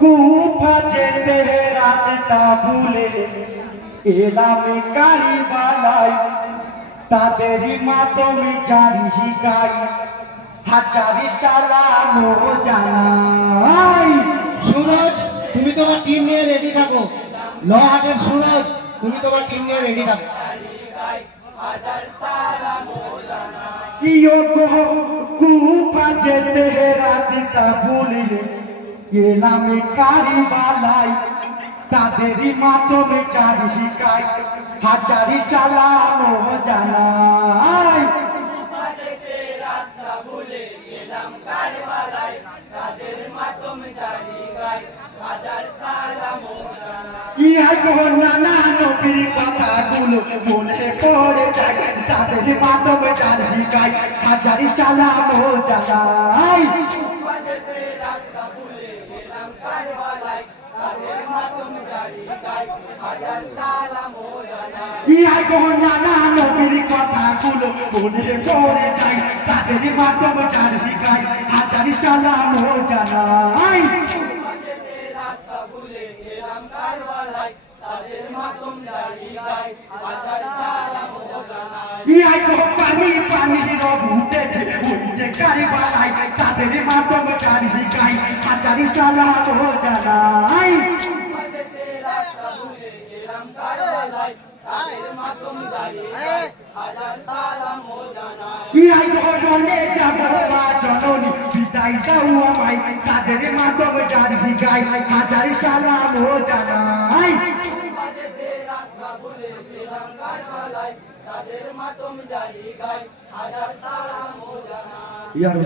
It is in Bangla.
गुफा जेते रास्ता भूले एलाम गाड़ी बालाई तादेरी मातमी जारी ही गाई हाजारी चालानो জানাই। সুরজ তুমি তোমার টিম নিয়ে রেডি থাকো। লহাটের সুরজ তুমি তোমার টিম নিয়ে রেডি থাকো। ইয়ো গো গুফা যেতে রাস্তা ভুলে এলাম গাড়ি বালাই তাদেরই মাতমে জারি গাই হাজারি চালানো জানাই। ইহা গো নানা নবীর কথাগুলো মনে পড়ে যায় তাদের মাতমে জারি গাই হাজারি চালানো জানাই। ইহা গো নানা নবীর কথাগুলো মনে পড়ে যায় তাদের মাতমে জারি গাই হাজারি চালানো জানাই। ইহা গো পানি পানি রবুতেছে ওই যে গাড়ি বাড়াই তাদের মাতমে জারি গাই হাজারি চালানো জানাই। ইহা গনে যাব মা জননী বিদায় দাও আমায় তাদের মাতমে জারি গাই হাজারি চালানো জানাই। यार